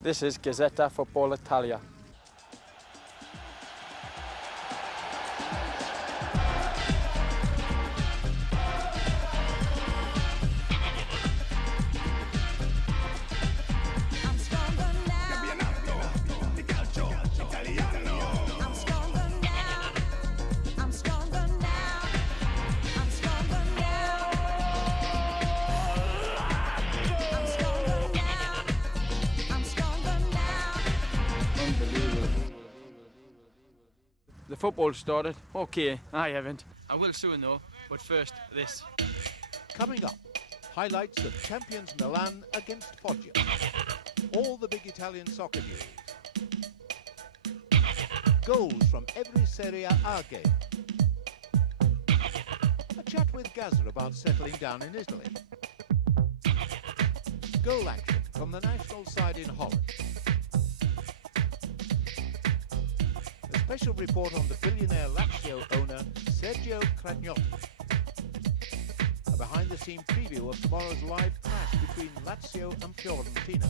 This is Gazzetta Football Italia. The football started. Okay, I haven't. I will soon though, but first this. Coming up, highlights of champions Milan against Foggia. All the big Italian soccer news. Goals from every Serie A game. A chat with Gazzetta about settling down in Italy. Goal action from the national side in Holland. A special report on the billionaire Lazio owner Sergio Cragnotti. A behind-the-scene preview of tomorrow's live clash between Lazio and Fiorentina.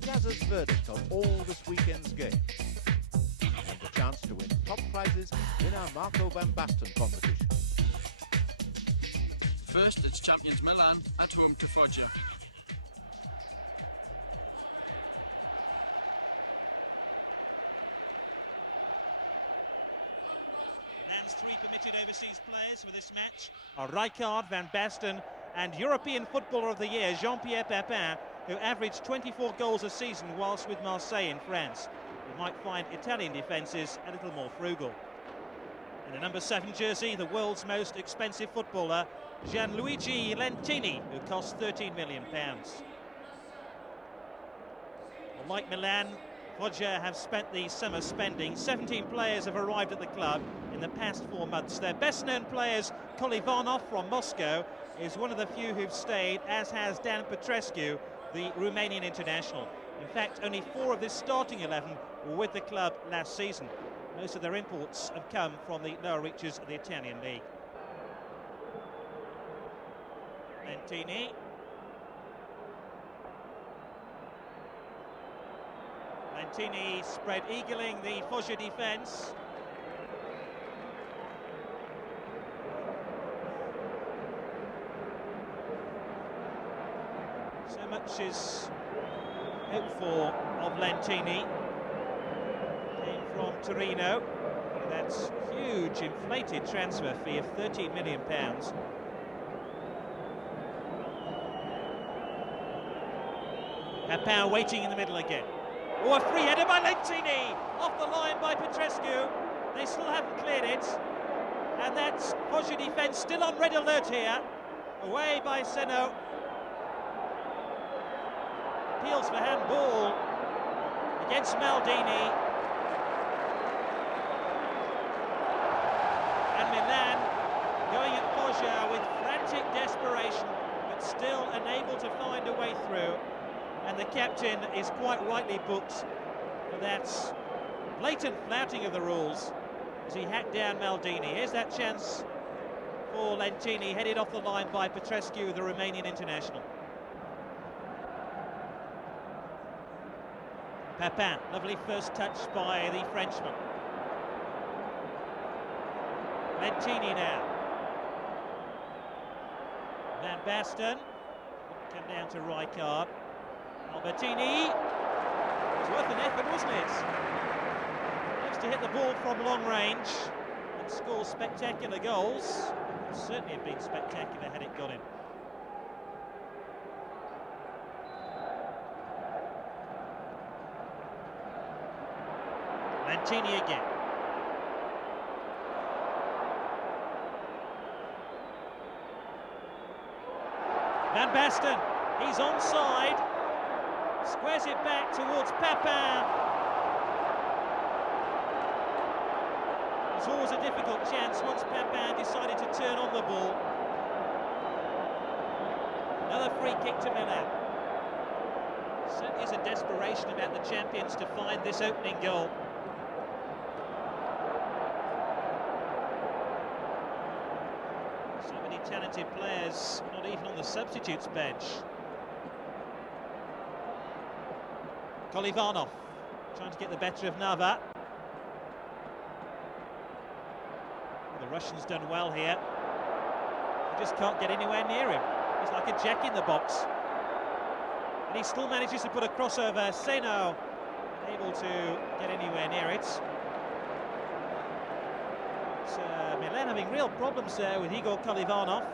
Gazza's verdict on all this weekend's games. And the chance to win top prizes in our Marco van Basten competition. First, it's champions Milan at home to Foggia. Three permitted overseas players for this match are Rijkaard, Van Basten and European Footballer of the Year Jean-Pierre Papin, who averaged 24 goals a season whilst with Marseille in France. You might find Italian defences a little more frugal. In the number 7 jersey, the world's most expensive footballer, Gianluigi Lentini, who cost £13 million. Well, like Milan, Foggia have spent the summer spending. 17 players have arrived at the club in the past 4 months. Their best-known players, Kolivanov from Moscow, is one of the few who've stayed, as has Dan Petrescu, the Romanian international. In fact, only 4 of this starting 11 were with the club last season. Most of their imports have come from the lower reaches of the Italian league. Lentini. Lentini spread eagling the Foggia defence. So much is hoped for of Lentini. Came from Torino. That's huge inflated transfer fee of £13 million. Papin waiting in the middle again. Oh, a free header by Lentini, off the line by Petrescu. They still haven't cleared it, and that's Foggia defence still on red alert here. Away by Seno. Appeals for handball against Maldini. And Milan going at Foggia with frantic desperation, but still unable to find a way through. And the captain is quite rightly booked for that blatant flouting of the rules as he hacked down Maldini. Here's that chance for Lentini, headed off the line by Petrescu, the Romanian international. Papin, lovely first touch by the Frenchman. Lentini now. Van Basten, come down to Rijkaard. Albertini, it was worth an effort, wasn't it? Loves to hit the ball from long range and score spectacular goals. It would certainly have been spectacular had it got in. Lentini again. Van Basten, he's onside. Squares it back towards Papin. It's always a difficult chance once Papin decided to turn on the ball. Another free kick to Milan. Certainly is a desperation about the champions to find this opening goal. So many talented players, not even on the substitutes bench. Kolivanov trying to get the better of Nava. The Russians done well here. They just can't get anywhere near him. He's like a jack in the box. And he still manages to put a crossover. Seno unable to get anywhere near it. It's, Milan having real problems there with Igor Kolivanov.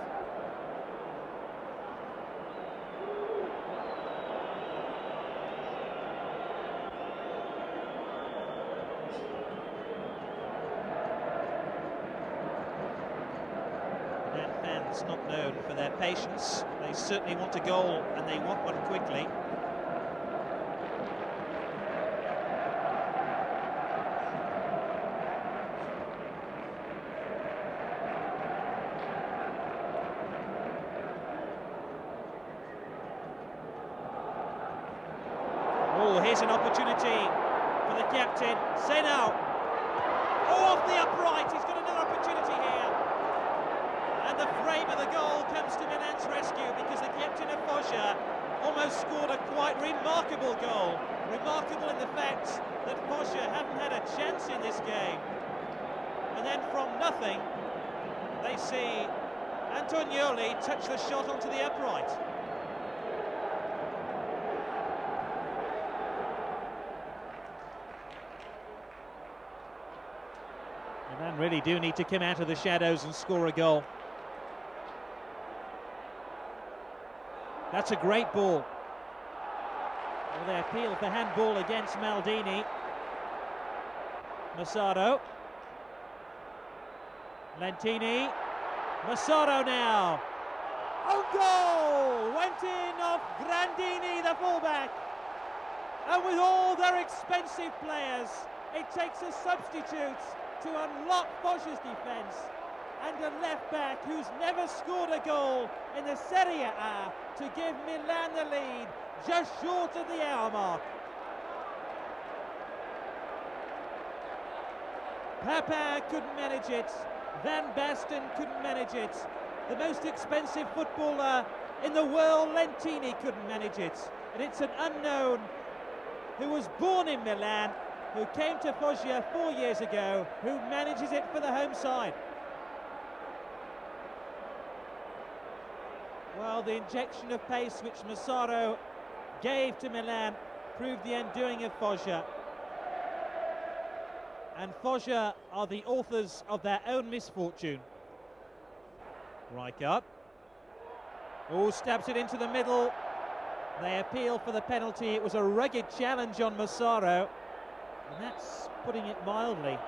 Fans not known for their patience. They certainly want a goal and they want one quickly. Oh, here's an opportunity for the captain. Seno. Oh, off the upright. He's got another opportunity here. And the frame of the goal comes to Milan's rescue because the captain of Foggia almost scored a quite remarkable goal. Remarkable in the fact that Foggia haven't had a chance in this game. And then from nothing, they see Antonioli touch the shot onto the upright. Milan really do need to come out of the shadows and score a goal. That's a great ball. Well, they appeal for handball against Maldini. Massaro. Lentini. Massaro now. Oh, goal! Went in off Grandini, the fullback. And with all their expensive players, it takes a substitute to unlock Foggia's defence, and a left-back who's never scored a goal in the Serie A to give Milan the lead, just short of the hour mark. Papin couldn't manage it, Van Basten couldn't manage it, the most expensive footballer in the world, Lentini, couldn't manage it, and it's an unknown who was born in Milan, who came to Foggia 4 years ago, who manages it for the home side. Well, the injection of pace which Massaro gave to Milan proved the undoing of Foggia. And Foggia are the authors of their own misfortune. Rijkaard. Oh, stabs it into the middle. They appeal for the penalty. It was a rugged challenge on Massaro. And that's putting it mildly.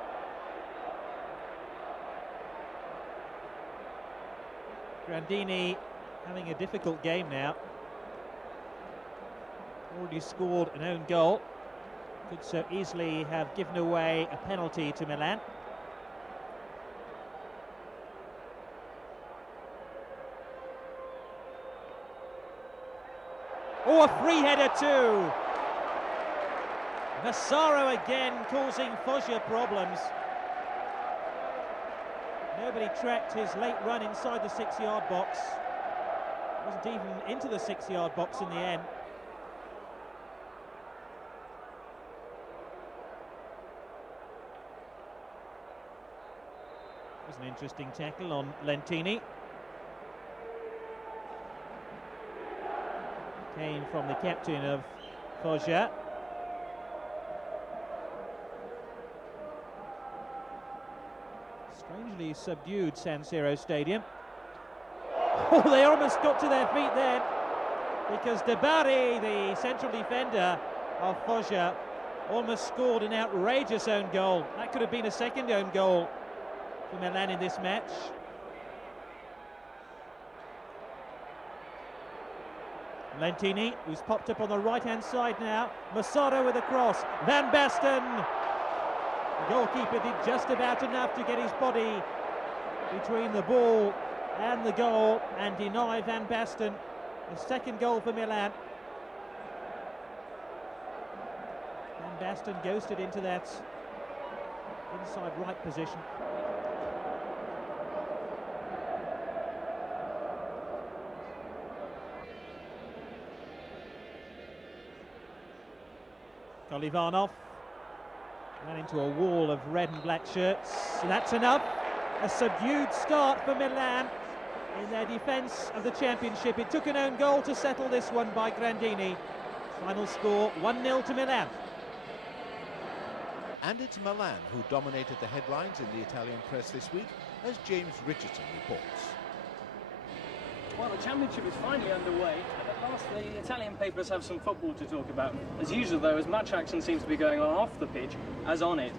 Grandini having a difficult game now. Already scored an own goal. Could so easily have given away a penalty to Milan. Oh, a free header too. Massaro again causing Foggia problems. Nobody tracked his late run inside the 6-yard box. Wasn't even into the 6-yard box in the end. It was an interesting tackle on Lentini. Came from the captain of Foggia. Strangely subdued San Siro Stadium. Oh, they almost got to their feet then, because De Bari, the central defender of Foggia, almost scored an outrageous own goal. That could have been a second own goal for Milan in this match. Lentini, who's popped up on the right-hand side now. Massaro with a cross. Van Basten. The goalkeeper did just about enough to get his body between the ball and the goal and deny Van Basten the second goal for Milan. Van Basten ghosted into that inside right position. Kolivanov ran into a wall of red and black shirts. That's enough. A subdued start for Milan in their defence of the championship. It took an own goal to settle this one by Grandini. Final score 1-0 to Milan. And it's Milan who dominated the headlines in the Italian press this week, as James Richardson reports. Well, the championship is finally underway, and at last the Italian papers have some football to talk about. As usual, though, as much action seems to be going on off the pitch as on it.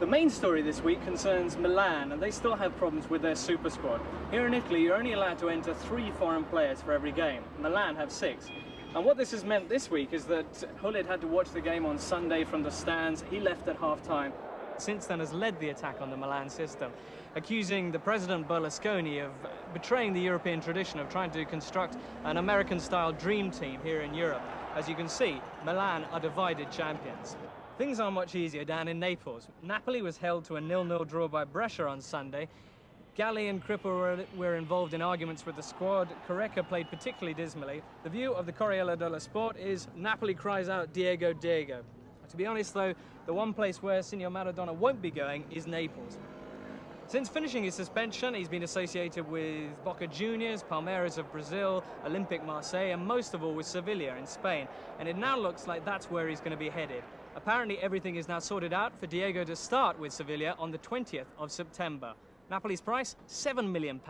The main story this week concerns Milan, and they still have problems with their super squad. Here in Italy, you're only allowed to enter 3 foreign players for every game. Milan have 6. And what this has meant this week is that Gullit had to watch the game on Sunday from the stands. He left at half-time. Since then has led the attack on the Milan system, accusing the President Berlusconi of betraying the European tradition of trying to construct an American-style dream team here in Europe. As you can see, Milan are divided champions. Things are much easier down in Naples. Napoli was held to a 0-0 draw by Brescia on Sunday. Galli and Crippa were involved in arguments with the squad. Careca played particularly dismally. The view of the Corriere dello Sport is Napoli cries out Diego, Diego. To be honest though, the one place where Signor Maradona won't be going is Naples. Since finishing his suspension, he's been associated with Boca Juniors, Palmeiras of Brazil, Olympique Marseille, and most of all with Sevilla in Spain. And it now looks like that's where he's going to be headed. Apparently everything is now sorted out for Diego to start with Sevilla on the 20th of September. Napoli's price, £7 million,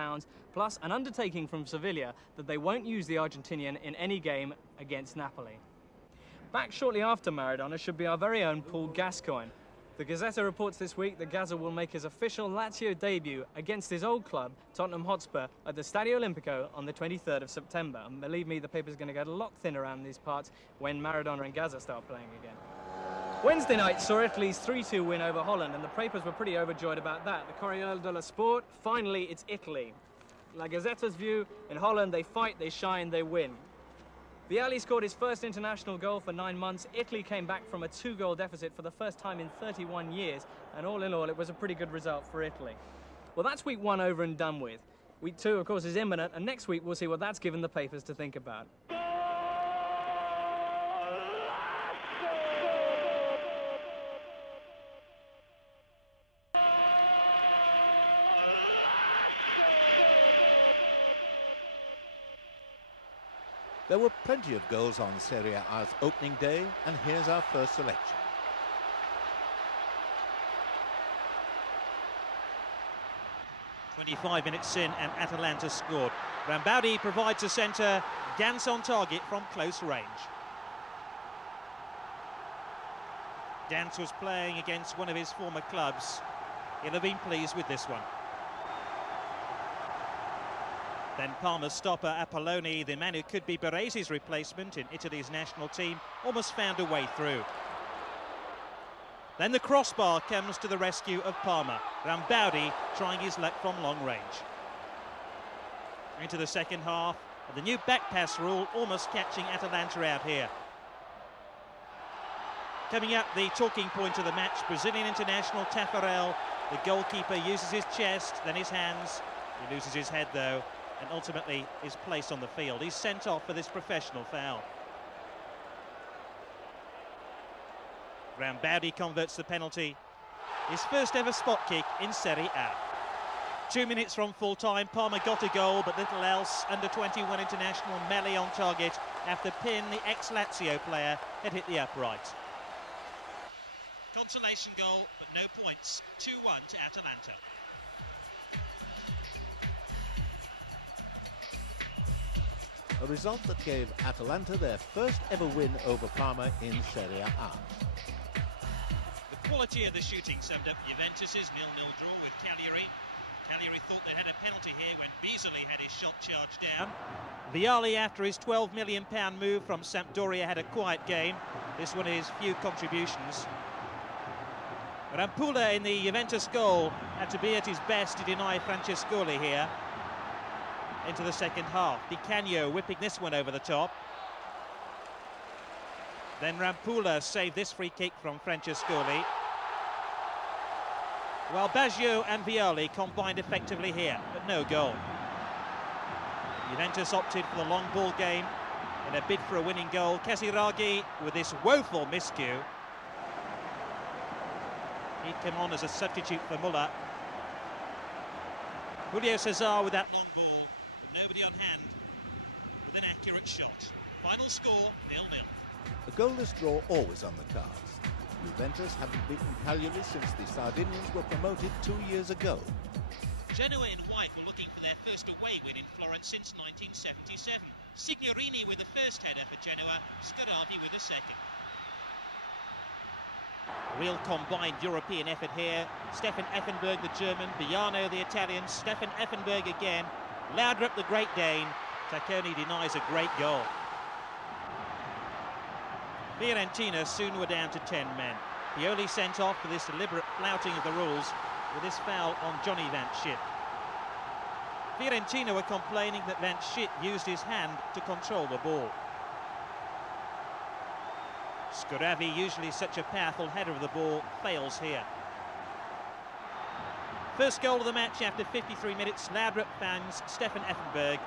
plus an undertaking from Sevilla that they won't use the Argentinian in any game against Napoli. Back shortly after Maradona should be our very own Paul Gascoigne. The Gazzetta reports this week that Gazza will make his official Lazio debut against his old club, Tottenham Hotspur, at the Stadio Olimpico on the 23rd of September. And believe me, the paper's going to get a lot thinner around these parts when Maradona and Gazza start playing again. Wednesday night saw Italy's 3-2 win over Holland, and the papers were pretty overjoyed about that. The Corriere dello Sport, finally it's Italy. La Gazzetta's view, in Holland they fight, they shine, they win. Vialli scored his first international goal for 9 months. Italy came back from a 2-goal deficit for the first time in 31 years, and all in all it was a pretty good result for Italy. Well, that's week 1 over and done with. Week 2, of course, is imminent, and next week we'll see what that's given the papers to think about. There were plenty of goals on Serie A's opening day, and here's our first selection. "25 minutes in and Atalanta scored. Rambaudi provides a centre, Gans on target from close range. Gans was playing against one of his former clubs. He'll have been pleased with this one. Then Parma's stopper Apolloni, the man who could be Barese's replacement in Italy's national team, almost found a way through. Then the crossbar comes to the rescue of Parma. Rambaudi trying his luck from long range. Into the second half, and the new back pass rule almost catching Atalanta out here. Coming up, the talking point of the match, Brazilian international Tafarel. The goalkeeper uses his chest, then his hands. He loses his head though, and ultimately is placed on the field. He's sent off for this professional foul. Rambaudi converts the penalty. His first ever spot kick in Serie A. 2 minutes from full time, Parma got a goal, but little else. Under 21 international Melli on target after Pin, the ex-Lazio player, had hit the upright. Consolation goal, but no points. 2-1 to Atalanta. A result that gave Atalanta their first ever win over Parma in Serie A. The quality of the shooting summed up Juventus's 0-0 draw with Cagliari. Cagliari thought they had a penalty here when Beasley had his shot charged down. Vialli, after his £12 million move from Sampdoria, had a quiet game. This one is few contributions. Rampulla in the Juventus goal had to be at his best to deny Francescoli here. Into the second half, Di Canio whipping this one over the top. Then Rampulla saved this free kick from Francescoli. While Baggio and Vialli combined effectively here, but no goal. Juventus opted for the long ball game. in a bid for a winning goal. Casiraghi with this woeful miscue. He'd come on as a substitute for Muller. Julio Cesar with that long ball, but nobody on hand with an accurate shot. Final score, 0-0. A goalless draw always on the cards. Juventus haven't beaten Cagliari since the Sardinians were promoted 2 years ago. Genoa in white were looking for their first away win in Florence since 1977. Signorini with the first header for Genoa, Scaravi with the second. Real combined European effort here. Stefan Effenberg, the German, Biano, the Italian, Stefan Effenberg again, Laudrup, the Great Dane. Tacconi denies a great goal. Fiorentina soon were down to 10 men. Pioli sent off for this deliberate flouting of the rules with this foul on Johnny Van Schip. Fiorentina were complaining that Van Schip used his hand to control the ball. Scaravi, usually such a powerful header of the ball, fails here. First goal of the match after 53 minutes, Laudrup finds Stefan Effenberg.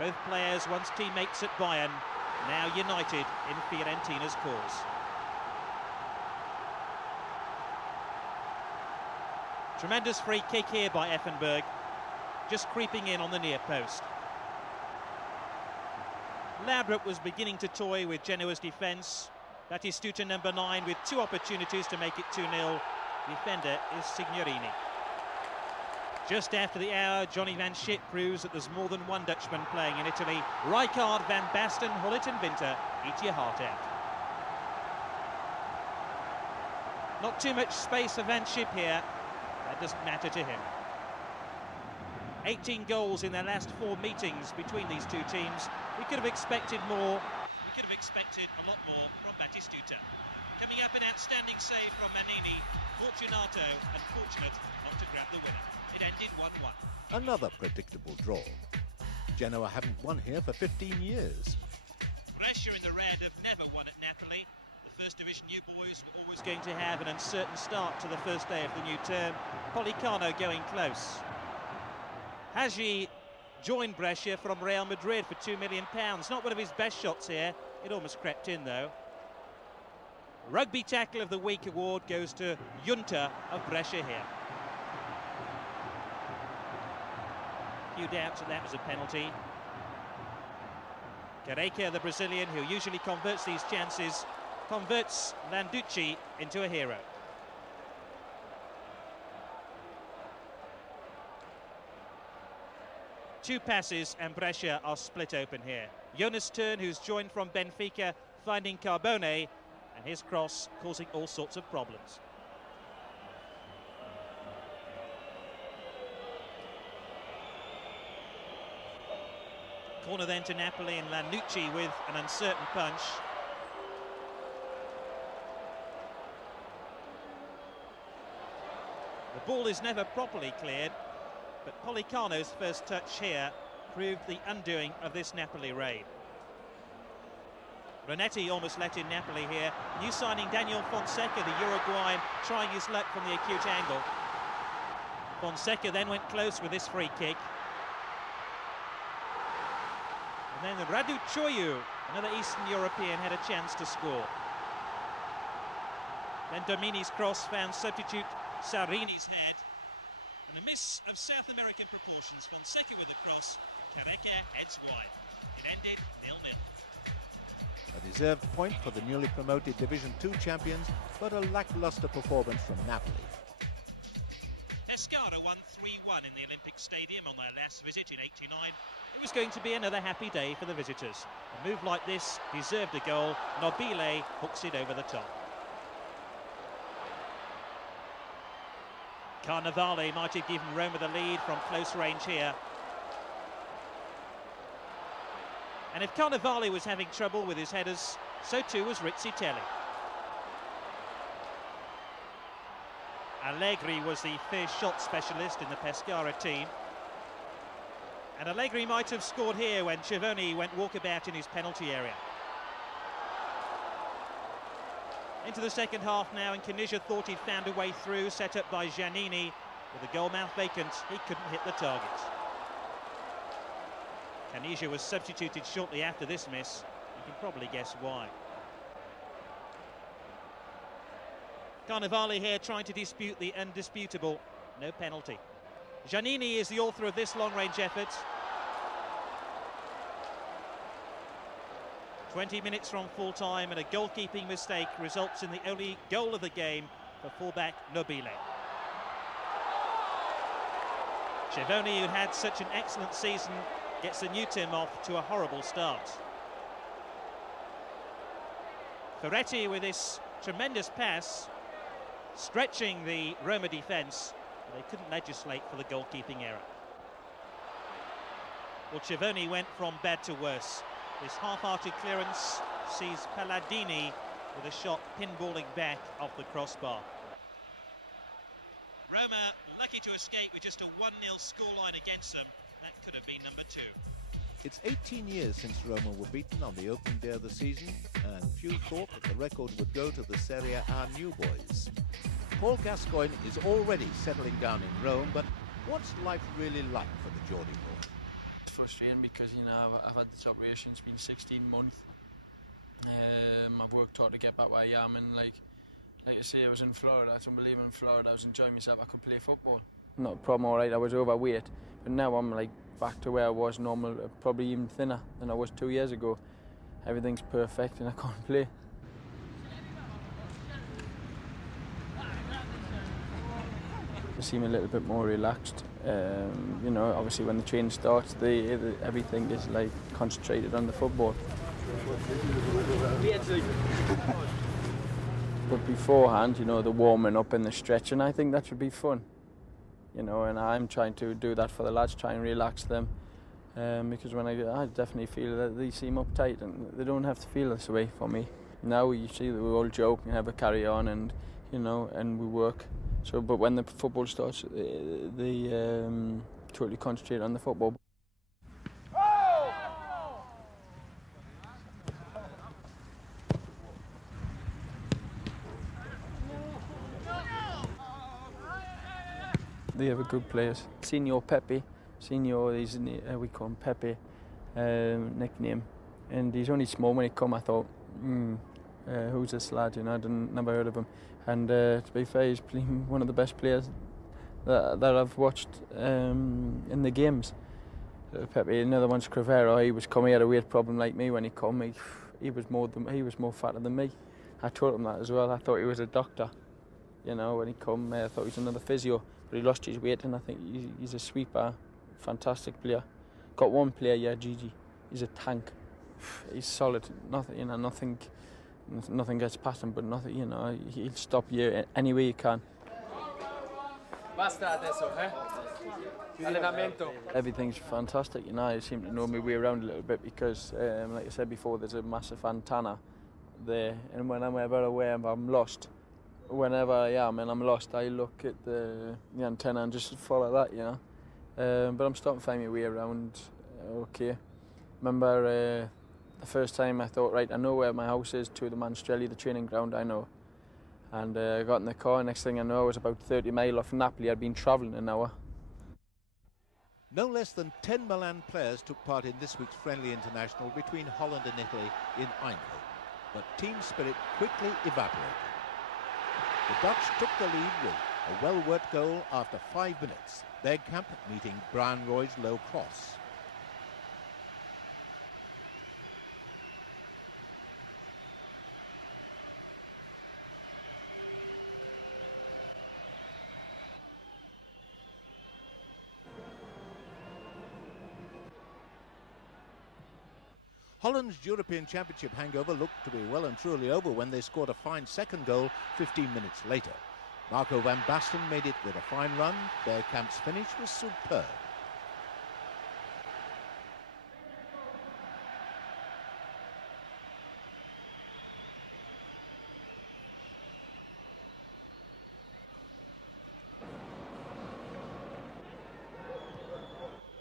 Both players once teammates at Bayern, now united in Fiorentina's cause. Tremendous free kick here by Effenberg, just creeping in on the near post. Laudrup was beginning to toy with Genoa's defence. Batistuta, number 9, with 2 opportunities to make it 2-0. Defender is Signorini. Just after the hour, Johnny Van Schip proves that there's more than one Dutchman playing in Italy. Rijkaard, Van Basten, Hullet and Winter, eat your heart out. Not too much space for Van Schip here. That doesn't matter to him. 18 goals in their last 4 meetings between these two teams. We could have expected more. We could have expected a lot more from Batistuta. Coming up, an outstanding save from Manini. Fortunato unfortunate not to grab the winner. It ended 1-1. Another predictable draw. Genoa haven't won here for 15 years. Brescia in the red have never won at Napoli. The First Division U boys were always Going to have an uncertain start to the first day of the new term. Policano going close. Hagi joined Brescia from Real Madrid for £2 million. Not one of his best shots here. It almost crept in though. Rugby Tackle of the Week award goes to Junta of Brescia here. Few doubts that was a penalty. Careca, the Brazilian, who usually converts these chances, converts Landucci into a hero. Two passes and Brescia are split open here. Jonas Tern, who's joined from Benfica, finding Carbone, and his cross causing all sorts of problems. Corner then to Napoli and Landucci with an uncertain punch. The ball is never properly cleared, but Policano's first touch here proved the undoing of this Napoli raid. Renetti almost let in Napoli here. New signing Daniel Fonseca, the Uruguayan, trying his luck from the acute angle. Fonseca then went close with this free kick. And then Radu Choyu, another Eastern European, had a chance to score. Then Domini's cross found substitute Sarini's head. And a miss of South American proportions. Fonseca with the cross, Careca heads wide. It ended 0-0. A deserved point for the newly promoted Division 2 champions, but a lacklustre performance from Napoli. Pescara won 3-1 in the Olympic Stadium on their last visit in '89. It was going to be another happy day for the visitors. A move like this deserved a goal. Nobile hooks it over the top. Carnevale might have given Roma the lead from close range here. And if Carnevale was having trouble with his headers, so too was Rizzitelli. Allegri was the first shot specialist in the Pescara team. And Allegri might have scored here when Civoni went walkabout in his penalty area. Into the second half now, and Caniggia thought he'd found a way through, set up by Giannini. With the goalmouth vacant, he couldn't hit the target. Caniggia was substituted shortly after this miss. You can probably guess why. Carnevale here trying to dispute the undisputable. No penalty. Giannini is the author of this long-range effort. 20 minutes from full-time, and a goalkeeping mistake results in the only goal of the game for fullback Nobile. Chivoni, who had such an excellent season, gets the new team off to a horrible start. Ferretti with this tremendous pass, stretching the Roma defence. They couldn't legislate for the goalkeeping error. Well, Chivoni went from bad to worse. His half-hearted clearance sees Palladini with a shot pinballing back off the crossbar. Roma lucky to escape with just a 1-0 scoreline against them. That could have been number 2. It's 18 years since Roma were beaten on the opening day of the season, and few thought that the record would go to the Serie A new boys. Paul Gascoigne is already settling down in Rome, but what's life really like for the Geordie boy? It's frustrating because, you know, I've had this operation. It's been 16 months. I've worked hard to get back where I am, and like I say, I was in Florida. It's unbelievable. In Florida, I was enjoying myself. I could play football. Not a problem, all right. I was overweight, but now I'm like back to where I was normal, probably even thinner than I was 2 years ago. Everything's perfect, and I can't play. I seem a little bit more relaxed. You know, obviously when the training starts, everything is like concentrated on the football. But beforehand, you know, the warming up and the stretching, I think that should be fun. You know, and I'm trying to do that for the lads, try and relax them. Because when I definitely feel that they seem uptight, and they don't have to feel this way for me. Now you see that we all joke and have a carry on, and you know, and we work. So, but when the football starts, they totally concentrate on the football. They have a good players. Signor Pepe, we call him Pepe, nickname. And he's only small when he come. I thought, who's this lad? You know, never heard of him. And to be fair, he's been one of the best players that I've watched in the games. Pepe, another one's Crivero. He had a weight problem like me when he come. He was more fatter than me. I told him that as well. I thought he was a doctor. You know, when he come, I thought he was another physio. But he lost his weight, and I think he's a sweeper, fantastic player. Got one player, yeah, Gigi. He's a tank. He's solid. Nothing, you know, nothing gets past him. But nothing, you know, he'll stop you any way he can. Basta adesso, eh? Allenamento. Everything's fantastic, you know. I seem to know my way around a little bit because, like I said before, there's a massive antenna there, and when I'm ever aware I'm lost. Whenever I am and I'm lost, I look at the antenna and just follow that, you know. But I'm starting to find my way around okay. Remember the first time I thought, right, I know where my house is to the Manstrelli, the training ground, I know. And I got in the car, next thing I know, I was about 30 miles off Napoli. I'd been travelling an hour. No less than 10 Milan players took part in this week's friendly international between Holland and Italy in Eindhoven. But team spirit quickly evaporated. The Dutch took the lead with a well-worked goal after 5 minutes. Bergkamp meeting Brian Roy's low cross. Holland's European Championship hangover looked to be well and truly over when they scored a fine second goal 15 minutes later. Marco van Basten made it with a fine run. Bergkamp's finish was superb.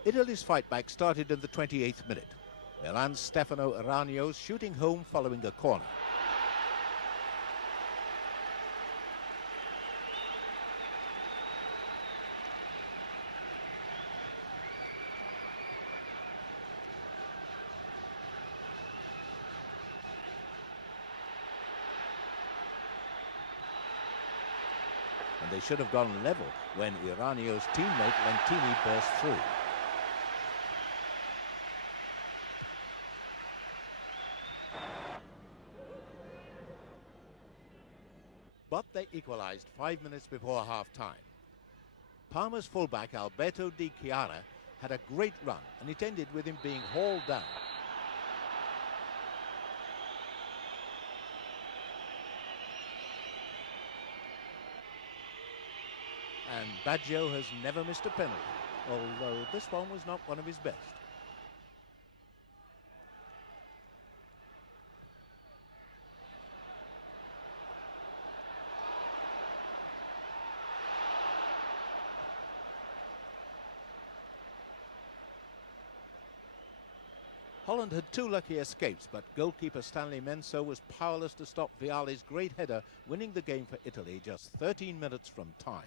Italy's fight back started in the 28th minute. Milan's Stefano Aranio's shooting home following a corner. and they should have gone level when Iranio's teammate Lentini burst through. But they equalised 5 minutes before half-time. Parma's fullback Alberto Di Chiara had a great run, and it ended with him being hauled down. And Baggio has never missed a penalty, although this one was not one of his best. Holland had 2 lucky escapes, but goalkeeper Stanley Menso was powerless to stop Vialli's great header, winning the game for Italy just 13 minutes from time.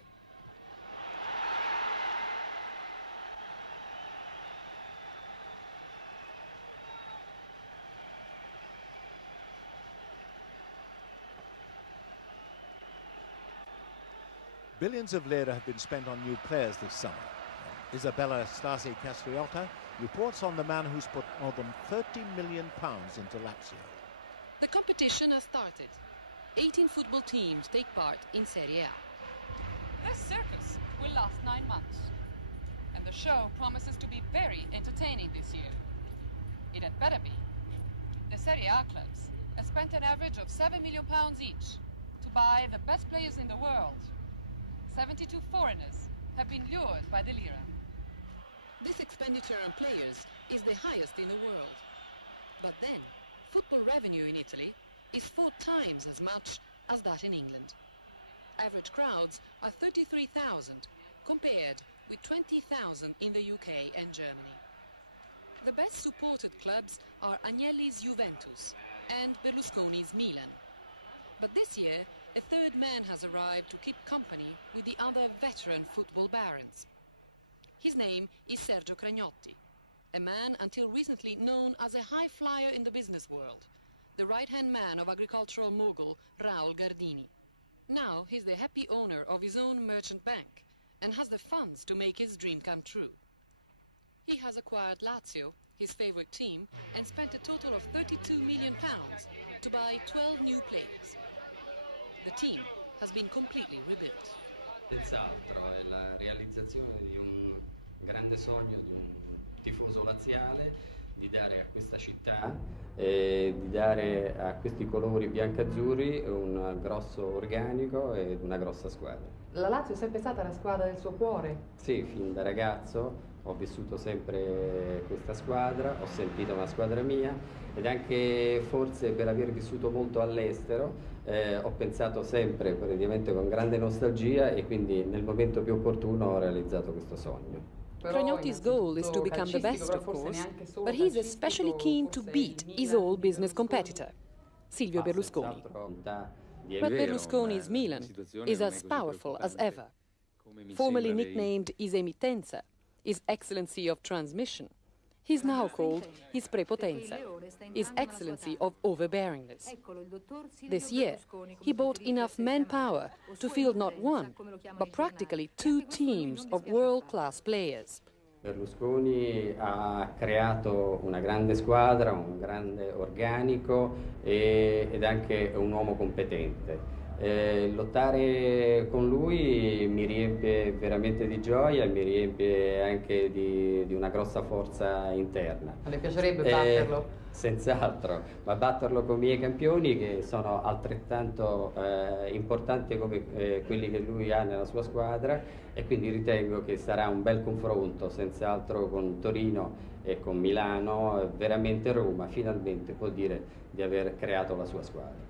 Billions of lira have been spent on new players this summer. Isabella Stasi Castriota reports on the man who's put more than £30 million into Lazio. The competition has started. 18 football teams take part in Serie A. This circus will last 9 months, and the show promises to be very entertaining this year. It had better be. The Serie A clubs have spent an average of £7 million each to buy the best players in the world. 72 foreigners have been lured by the lira. This expenditure on players is the highest in the world. But then, football revenue in Italy is 4 times as much as that in England. Average crowds are 33,000, compared with 20,000 in the UK and Germany. The best supported clubs are Agnelli's Juventus and Berlusconi's Milan. But this year, a third man has arrived to keep company with the other veteran football barons. His name is Sergio Cragnotti, a man until recently known as a high flyer in the business world, the right-hand man of agricultural mogul Raul Gardini. Now he's the happy owner of his own merchant bank and has the funds to make his dream come true. He has acquired Lazio, his favorite team, and spent a total of £32 million to buy 12 new players. The team has been completely rebuilt. Senz'altro è la realizzazione di un grande sogno di un tifoso laziale, di dare a questa città e di dare a questi colori biancazzurri un grosso organico ed una grossa squadra. La Lazio è sempre stata la squadra del suo cuore? Sì, fin da ragazzo ho vissuto sempre questa squadra, ho sentito una squadra mia ed anche forse per aver vissuto molto all'estero ho pensato sempre praticamente con grande nostalgia e quindi nel momento più opportuno ho realizzato questo sogno. Cragnotti's goal is to become the best, of course, but he's especially keen to beat his old business competitor, Silvio Berlusconi. But Berlusconi's Milan is as powerful as ever. Formerly nicknamed His Emittenza, His Excellency of Transmission, he's now called His Prepotenza, His Excellency of Overbearingness. This year, he bought enough manpower to field not one, but practically 2 teams of world-class players. Berlusconi ha creato una grande squadra, un grande organico ed anche un uomo competente. Lottare con lui mi riempie veramente di gioia e mi riempie anche di una grossa forza interna. Le piacerebbe batterlo? Senz'altro, ma batterlo con i miei campioni che sono altrettanto importanti come quelli che lui ha nella sua squadra e quindi ritengo che sarà un bel confronto senz'altro con Torino e con Milano, veramente Roma finalmente può dire di aver creato la sua squadra.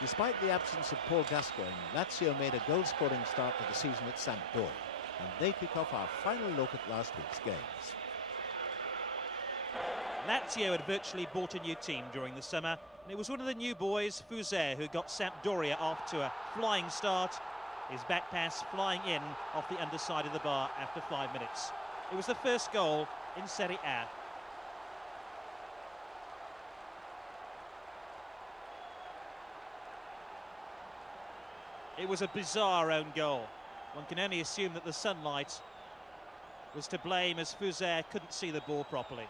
Despite the absence of Paul Gascoigne, Lazio made a goal-scoring start to the season at Sampdoria, and they kick off our final look at last week's games. Lazio had virtually bought a new team during the summer, and it was one of the new boys, Foggia, who got Sampdoria off to a flying start. His back pass flying in off the underside of the bar after 5 minutes. It was the first goal in Serie A. It was a bizarre own goal. One can only assume that the sunlight was to blame, as Foggia couldn't see the ball properly.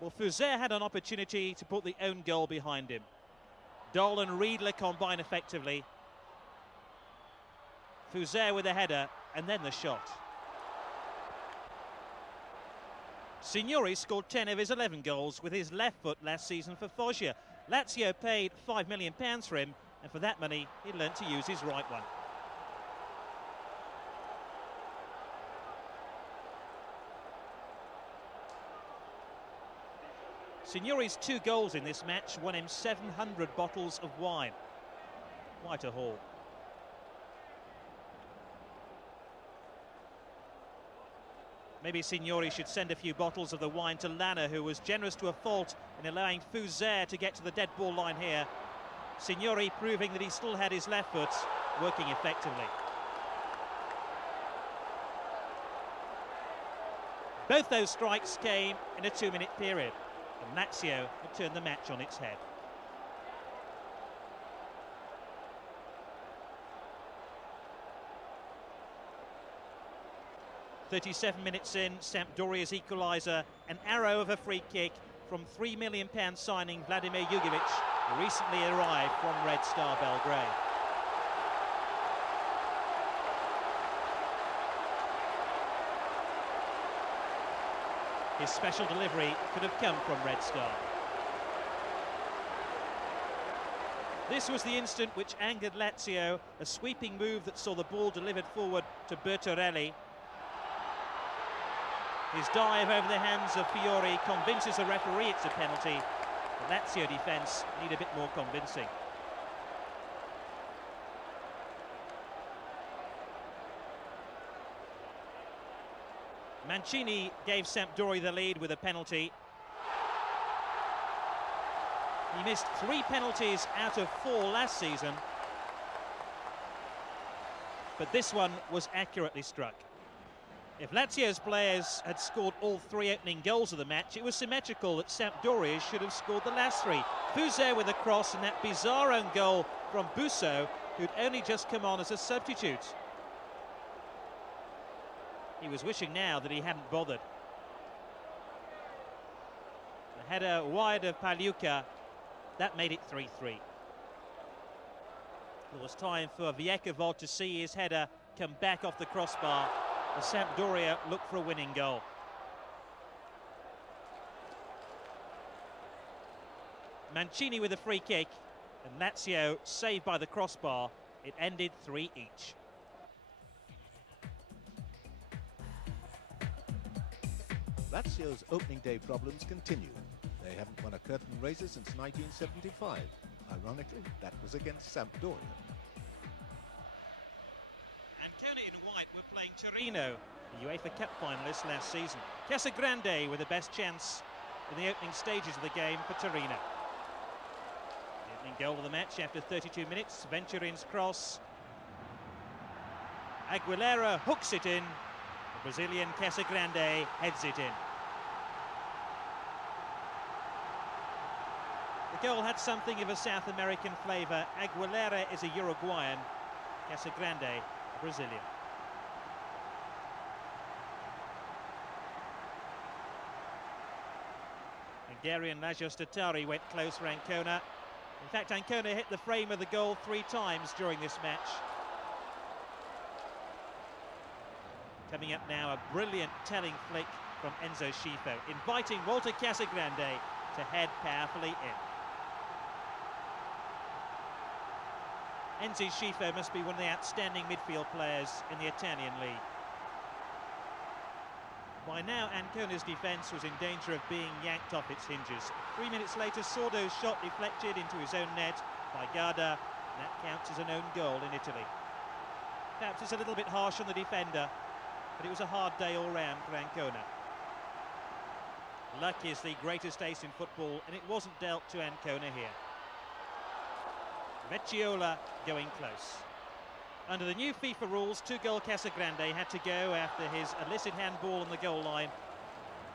Well, Foggia had an opportunity to put the own goal behind him. Doll and Riedler combine effectively. Foggia with a header, and then the shot. Signori scored 10 of his 11 goals with his left foot last season for Foggia. Lazio paid £5 million for him, and for that money, he learnt to use his right one. Signori's 2 goals in this match won him 700 bottles of wine. Quite a haul. Maybe Signori should send a few bottles of the wine to Lana, who was generous to a fault in allowing Foggia to get to the dead ball line here. Signori proving that he still had his left foot working effectively. Both those strikes came in a 2-minute period, and Lazio had turned the match on its head. "37 minutes in, Sampdoria's equaliser, an arrow of a free kick from £3 million signing Vladimir Jugovic, who recently arrived from Red Star Belgrade. His special delivery could have come from Red Star. This was the instant which angered Lazio, a sweeping move that saw the ball delivered forward to Bertorelli. His dive over the hands of Fiori convinces the referee it's a penalty. The Lazio defence need a bit more convincing. Mancini gave Sampdoria the lead with a penalty. He missed 3 penalties out of 4 last season, but this one was accurately struck. If Lazio's players had scored all 3 opening goals of the match, it was symmetrical that Sampdoria should have scored the last 3. Foggia with a cross, and that bizarre own goal from Busso, who'd only just come on as a substitute. He was wishing now that he hadn't bothered. The header wide of Pagliuca, that made it 3-3. It was time for Viekovod to see his header come back off the crossbar. The Sampdoria looked for a winning goal. Mancini with a free kick, and Lazio saved by the crossbar. It ended 3 each. Lazio's opening day problems continue. They haven't won a curtain raiser since 1975. Ironically, that was against Sampdoria. Ancona in white were playing Torino, the UEFA Cup finalists last season. Casagrande with the best chance in the opening stages of the game for Torino. The opening goal of the match after 32 minutes, Venturin's cross. Aguilera hooks it in. The Brazilian Casagrande heads it in. The goal had something of a South American flavour. Aguilera is a Uruguayan, Casagrande a Brazilian. Hungarian Lajos Tatari went close for Ancona. In fact, Ancona hit the frame of the goal 3 times during this match. Coming up now, a brilliant telling flick from Enzo Schifo, inviting Walter Casagrande to head powerfully in. Enzo Schifo must be one of the outstanding midfield players in the Italian league. By now, Ancona's defence was in danger of being yanked off its hinges. 3 minutes later, Sordo's shot deflected into his own net by Garda, and that counts as an own goal in Italy. Perhaps it's a little bit harsh on the defender, but it was a hard day all round for Ancona. Luck is the greatest ace in football, and it wasn't dealt to Ancona here. Vecchiola going close. Under the new FIFA rules, 2-goal Casagrande had to go after his illicit handball on the goal line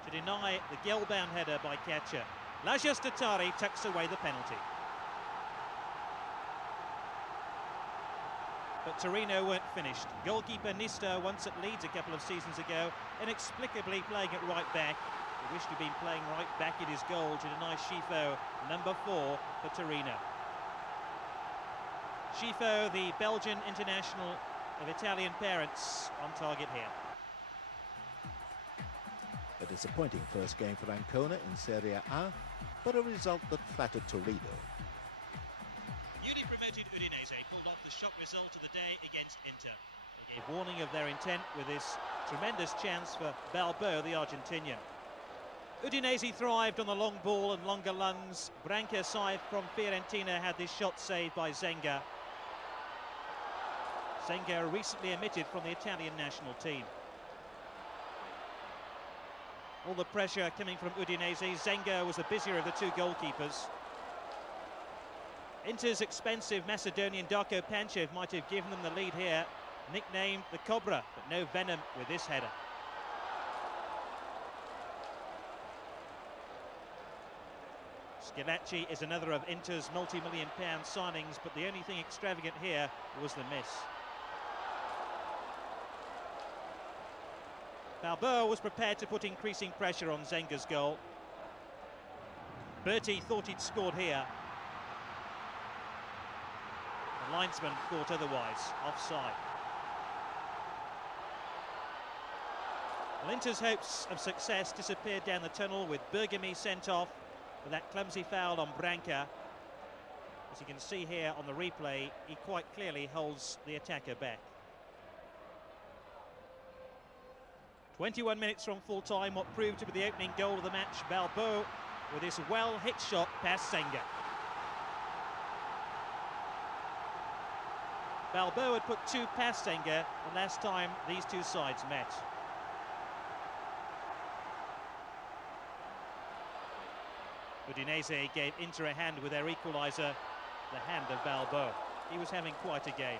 to deny the goal-bound header by Caccia. Lajas tucks away the penalty. But Torino weren't finished. Goalkeeper Nista, once at Leeds a couple of seasons ago, inexplicably playing at right back. He wished to have been playing right back at his goal to deny Schifo number 4 for Torino. Schifo, the Belgian international of Italian parents, on target here. A disappointing first game for Ancona in Serie A, but a result that flattered Torino. Newly promoted Udinese pulled off the shock result of the day against Inter. They gave warning of their intent with this tremendous chance for Balbo, the Argentinian. Udinese thrived on the long ball and longer lungs. Branca side from Fiorentina had this shot saved by Zenga. Zenga recently omitted from the Italian national team. All the pressure coming from Udinese. Zenga was the busier of the two goalkeepers. Inter's expensive Macedonian Darko Panchev might have given them the lead here, nicknamed the Cobra, but no venom with this header. Schillaci is another of Inter's multi-million-pound signings, but the only thing extravagant here was the miss. Balboa was prepared to put increasing pressure on Zenga's goal. Berti thought he'd scored here. The linesman thought otherwise, offside. Well, Inter's hopes of success disappeared down the tunnel with Bergami sent off for that clumsy foul on Branca. As you can see here on the replay, he quite clearly holds the attacker back. 21 minutes from full time, what proved to be the opening goal of the match. Balbo with this well-hit shot past Zenga. Balbo had put 2 past Zenga the last time these two sides met. Udinese gave Inter a hand with their equaliser, the hand of Balbo. He was having quite a game.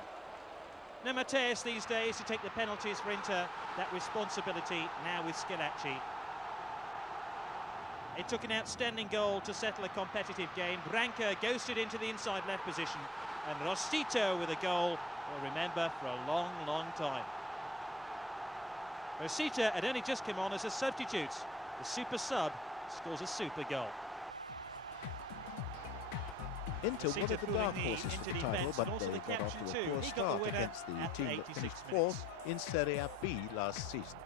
Now Matteus these days to take the penalties for Inter, that responsibility now with Schillaci. It took an outstanding goal to settle a competitive game. Branca ghosted into the inside left position, and Rosito with a goal we'll remember for a long, long time. Rosito had only just come on as a substitute. The super sub scores a super goal. Inter one of the dark horses for the title, but they got off to a poor start against the team that finished 4th in Serie B last season.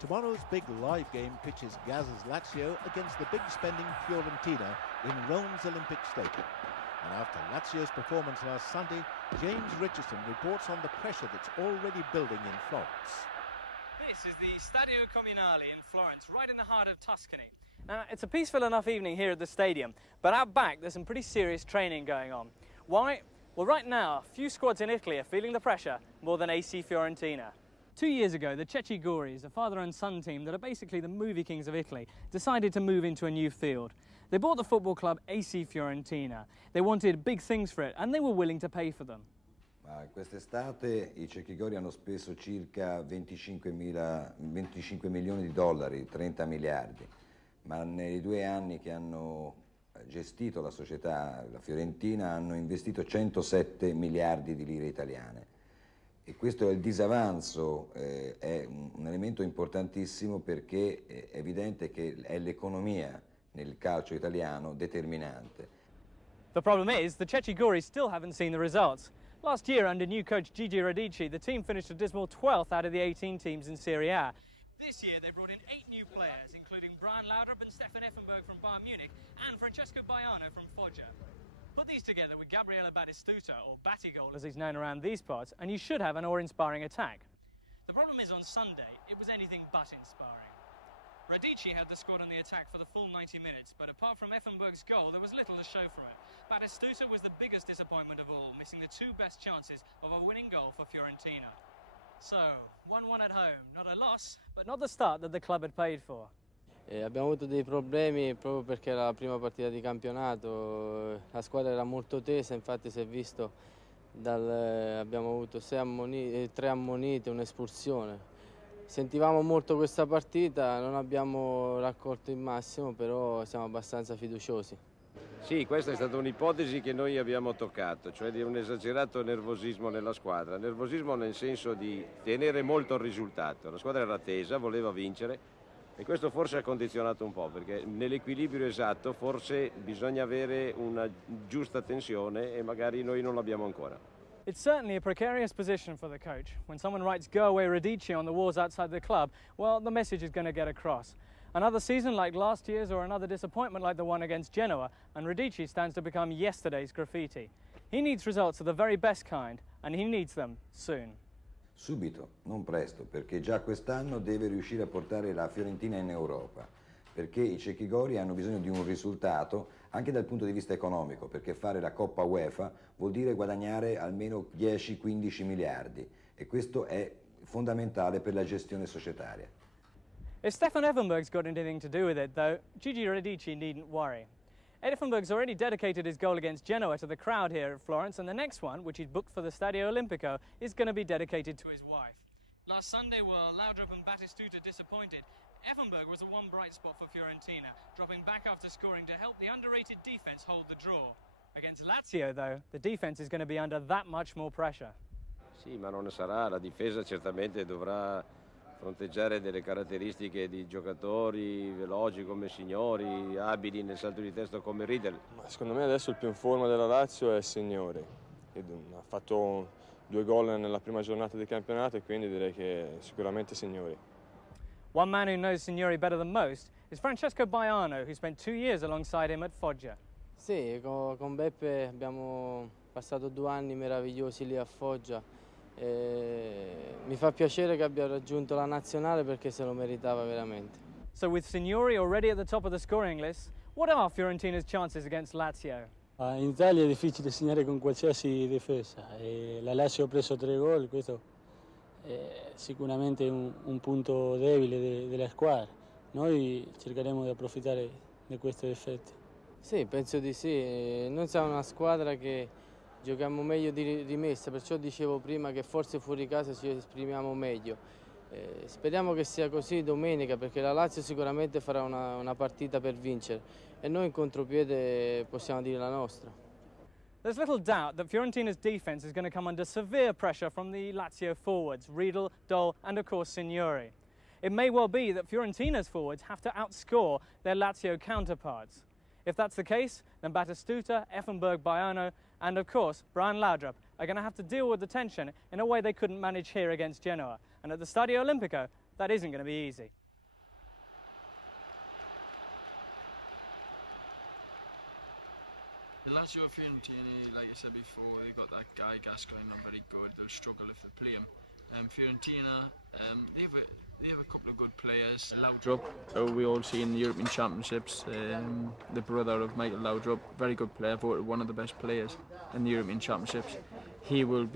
Tomorrow's big live game pitches Gazza's Lazio against the big-spending Fiorentina in Rome's Olympic Stadium. And after Lazio's performance last Sunday, James Richardson reports on the pressure that's already building in Florence. This is the Stadio Comunale in Florence, right in the heart of Tuscany. Now, it's a peaceful enough evening here at the stadium, but out back there's some pretty serious training going on. Why? Well, right now, a few squads in Italy are feeling the pressure more than AC Fiorentina. 2 years ago, the Cecchi Goris, a father and son team that are basically the movie kings of Italy, decided to move into a new field. They bought the football club AC Fiorentina. They wanted big things for it, and they were willing to pay for them. Quest'estate I Cecchi Gori hanno speso circa 25 milioni di dollari, 30 miliardi. Ma nei 2 anni che hanno gestito la società, la Fiorentina, hanno investito 107 miliardi di lire italiane. E questo è il disavanzo, è un elemento importantissimo perché è evidente che è l'economia nel calcio italiano determinante. The problem is, the Cecchi Goris still haven't seen the results. Last year, under new coach Gigi Radici, the team finished a dismal 12th out of the 18 teams in Serie A. This year they brought in 8 new players, including Brian Laudrup and Stefan Effenberg from Bayern Munich and Francesco Baiano from Foggia. Put these together with Gabriele Battistuta, or Battigol as he's known around these parts, and you should have an awe-inspiring attack. The problem is on Sunday, it was anything but inspiring. Radici had the squad on the attack for the full 90 minutes, but apart from Effenberg's goal, there was little to show for it. Battistuta was the biggest disappointment of all, missing the 2 best chances of a winning goal for Fiorentina. So, 1-1 at home, not a loss, but Not the start that the club had paid for. Abbiamo avuto dei problemi proprio perché era la prima partita di campionato, la squadra era molto tesa, infatti si è visto, abbiamo avuto 3 ammonite, un'espulsione. Sentivamo molto questa partita, non abbiamo raccolto il massimo, però siamo abbastanza fiduciosi. Sì, questa è stata un'ipotesi che noi abbiamo toccato, cioè di un esagerato nervosismo nella squadra. Nervosismo nel senso di tenere molto il risultato. La squadra era tesa, voleva vincere e questo forse ha condizionato un po', perché nell'equilibrio esatto forse bisogna avere una giusta tensione e magari noi non l'abbiamo ancora. It's certainly a precarious position for the coach. When someone writes "Go away Radici" on the walls outside the club, well, the message is going to get across. Another season like last year's or another disappointment like the one against Genoa, and Radici stands to become yesterday's graffiti. He needs results of the very best kind, and he needs them soon. Subito, non presto, perché già quest'anno deve riuscire a portare la Fiorentina in Europa, perché i cecchigori hanno bisogno di un risultato anche dal punto di vista economico, perché fare la Coppa UEFA vuol dire guadagnare almeno 10-15 miliardi e questo è fondamentale per la gestione societaria. If Stefan Effenberg's got anything to do with it, though, Gigi Radici needn't worry. Effenberg's already dedicated his goal against Genoa to the crowd here at Florence, and the next one, which he's booked for the Stadio Olimpico, is going to be dedicated to his wife. last Sunday were Laudrup and Battistuta disappointed. Effenberg was the one bright spot for Fiorentina, dropping back after scoring to help the underrated defence hold the draw. Against Lazio, though, the defence is going to be under that much more pressure. Sì, ma non ne sarà, la difesa certamente dovrà fronteggiare delle caratteristiche di giocatori veloci come Signori, abili nel salto di testa come Riedel. Ma secondo me adesso il più in forma della Lazio è Signori, che ha fatto 2 gol nella prima giornata di campionato e quindi direi che sicuramente Signori. One man who knows Signori better than most is Francesco Baiano, who spent 2 years alongside him at Foggia. Sì, con Beppe abbiamo passato 2 anni meravigliosi lì a Foggia. Mi fa piacere che abbia raggiunto la nazionale perché se lo meritava veramente. So with Signori already at the top of the scoring list, what are Fiorentina's chances against Lazio? In Italia è difficile segnare con qualsiasi difesa. La Lazio ha preso 3 gol, questo è sicuramente un punto debole della squadra. Noi cercheremo di approfittare di questo difetto. Sì, penso di sì. Noi siamo una squadra che giochiamo meglio di rimessa, perciò dicevo prima che forse fuori casa ci esprimiamo meglio. Speriamo che sia così domenica perché la Lazio sicuramente farà una partita per vincere e noi in contropiede possiamo dire la nostra. There's little doubt that Fiorentina's defence is going to come under severe pressure from the Lazio forwards, Riedel, Dole and of course Signori. It may well be that Fiorentina's forwards have to outscore their Lazio counterparts. If that's the case, then Battistuta, Effenberg, Baiano and of course Brian Laudrup are going to have to deal with the tension in a way they couldn't manage here against Genoa. And at the Stadio Olimpico, that isn't going to be easy. The Lazio and Fiorentina, like I said before, they've got that guy Gascoigne not very good. They'll struggle if they play him. Fiorentina, they have a couple of good players. Laudrup, who we all see in the European Championships, the brother of Michael Laudrup, very good player, voted one of the best players in the European Championships. He will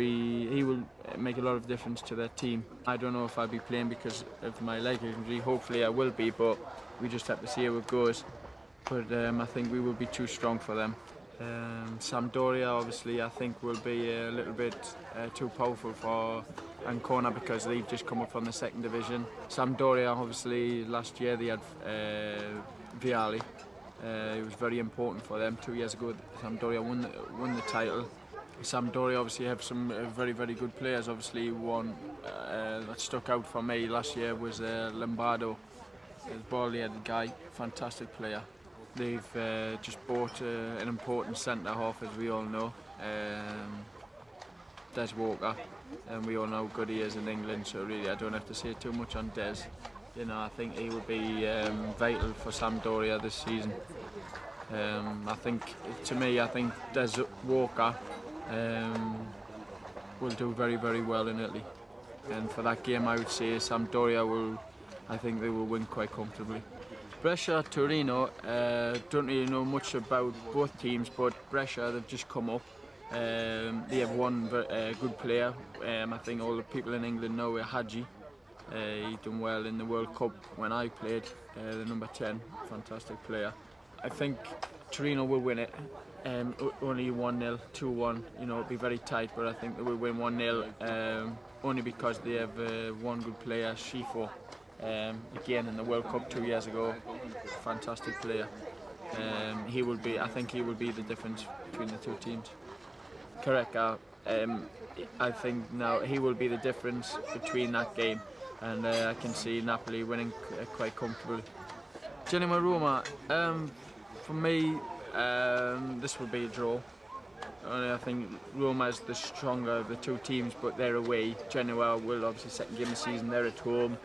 make a lot of difference to their team. I don't know if I'll be playing because of my leg injury. Hopefully I will be, but we just have to see how it goes. But I think we will be too strong for them. Sampdoria obviously I think will be a little bit too powerful for Ancona because they've just come up from the 2nd division. Sampdoria obviously last year they had Vialli. It was very important for them. 2 years ago Sampdoria won the title. Sampdoria obviously have some very, very good players. Obviously one that stuck out for me last year was Lombardo, the ball-headed guy, fantastic player. They've just bought an important centre-half, as we all know, Des Walker, and we all know how good he is in England, so really I don't have to say too much on Des. You know, I think he will be vital for Sampdoria this season. I think Des Walker will do very, very well in Italy. And for that game I would say Sampdoria I think they will win quite comfortably. Brescia, Torino, don't really know much about both teams, but Brescia, they've just come up. They have one good player. I think all the people in England know Hadji. He done well in the World Cup when I played, the number 10, fantastic player. I think Torino will win it, only 1-0, 2-1, it'll be very tight, but I think they will win 1-0, only because they have one good player, Schifo, again in the World Cup 2 years ago, fantastic player. I think he will be the difference between the two teams. Correct, I think now he will be the difference between that game, and I can see Napoli winning quite comfortably. Genoa-Roma, for me, this will be a draw. I think Roma is the stronger of the two teams, but they're away. Genoa will obviously second game of the season, they're at home.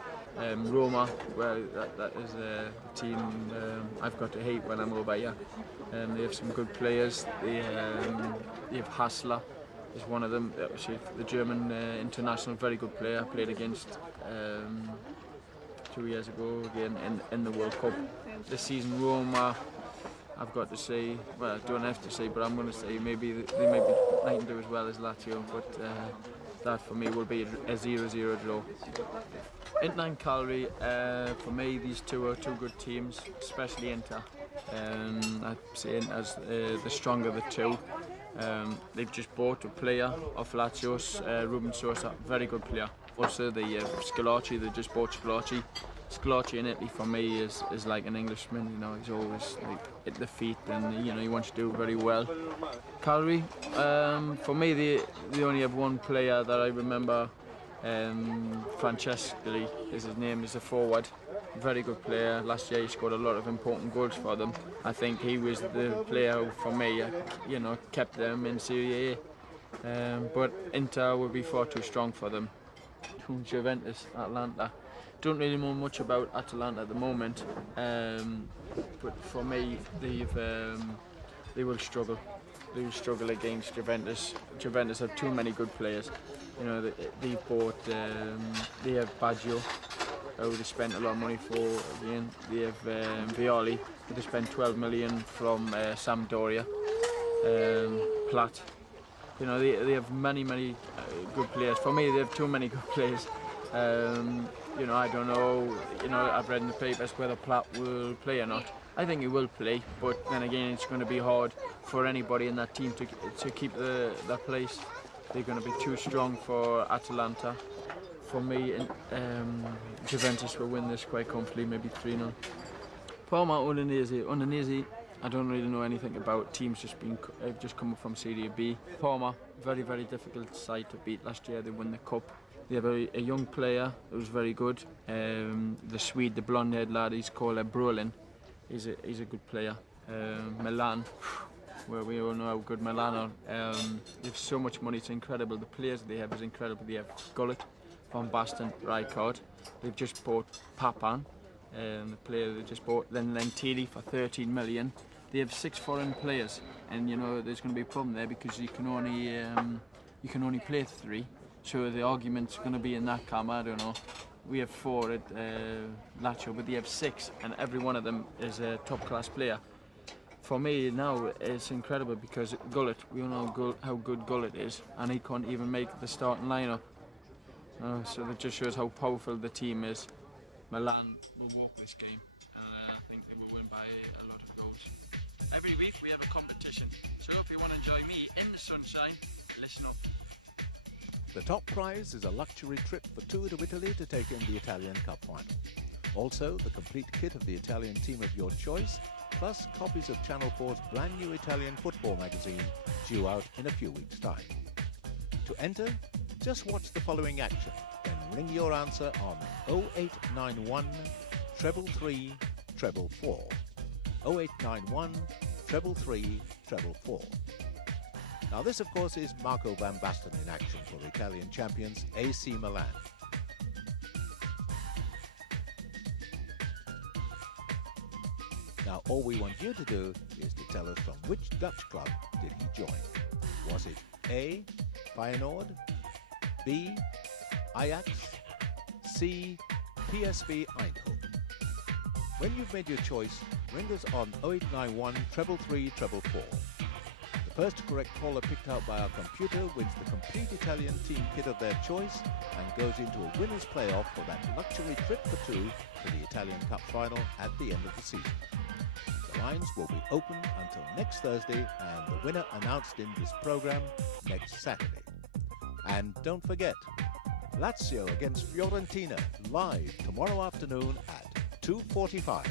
Roma, well, that is the team I've got to hate when I'm over here. They have some good players. They have Hassler is one of them. The German international, very good player. Played against 2 years ago again in the World Cup. This season, Roma, I've got to say, well, I don't have to say, but I'm going to say maybe they might do as well as Lazio, but that for me will be a 0-0 draw. Inter and Cagliari, for me, these two are two good teams, especially Inter. I'd say Inter's the stronger of the two. They've just bought a player off Lazio's, Ruben Sosa, very good player. Also the Scalacci, they just bought Scalacci. Scalacci in Italy for me is like an Englishman, he's always like at the feet, and he wants to do very well. Cagliari, for me they only have one player that I remember, Francescoli is his name, is a forward. Very good player. Last year he scored a lot of important goals for them. I think he was the player who, for me, kept them in Serie A. But Inter will be far too strong for them. Juventus, Atalanta. Don't really know much about Atalanta at the moment, but for me, they will struggle. They will struggle against Juventus. Juventus have too many good players. They've bought. They have Baggio, who they spent a lot of money for. Again, they have Violi, who they spent 12 million from Sampdoria. Platt. They have many good players. For me, they have too many good players. I don't know. I've read in the papers whether Platt will play or not. I think he will play, but then again, it's going to be hard for anybody in that team to keep their place. They're going to be too strong for Atalanta. For me, Juventus will win this quite comfortably, maybe 3-0. Parma, Udinese, I don't really know anything about teams just coming from Serie B. Parma, very difficult side to beat. Last year they won the cup. They have a young player who's very good. The Swede, the blonde-haired lad, he's called Brolin. He's a good player. Milan, where we all know how good Milan are. They have so much money, it's incredible. The players they have is incredible. They have Gullit, Van Basten, Rijkaard. They've just bought Papan, the player they just bought. Then Lentili for 13 million. They have 6 foreign players, and there's going to be a problem there because you can only play 3. So the argument's going to be in that camp. I don't know. We have 4 at Lazio, but they have 6, and every one of them is a top-class player. For me now, it's incredible because Gullit, we all know how good Gullit is, and he can't even make the starting lineup. So that just shows how powerful the team is. Milan will walk this game, and I think they will win by a lot of goals. Every week we have a competition, so if you want to join me in the sunshine, listen up. The top prize is a luxury trip for 2 to Italy to take in the Italian Cup final. Also, the complete kit of the Italian team of your choice, plus copies of Channel 4's brand new Italian football magazine, due out in a few weeks' time. To enter, just watch the following action, then ring your answer on 0891 333 444. 0891 333 444. Now this, of course, is Marco Van Basten in action for Italian champions AC Milan. Now all we want you to do is to tell us from which Dutch club did he join. Was it A, Feyenoord, B, Ajax, C, PSV Eindhoven? When you've made your choice, ring us on 0891 333 444. The first correct caller picked out by our computer wins the complete Italian team kit of their choice and goes into a winner's playoff for that luxury trip for two to the Italian Cup final at the end of the season. The lines will be open until next Thursday and the winner announced in this programme next Saturday. And don't forget, Lazio against Fiorentina live tomorrow afternoon at 2:45.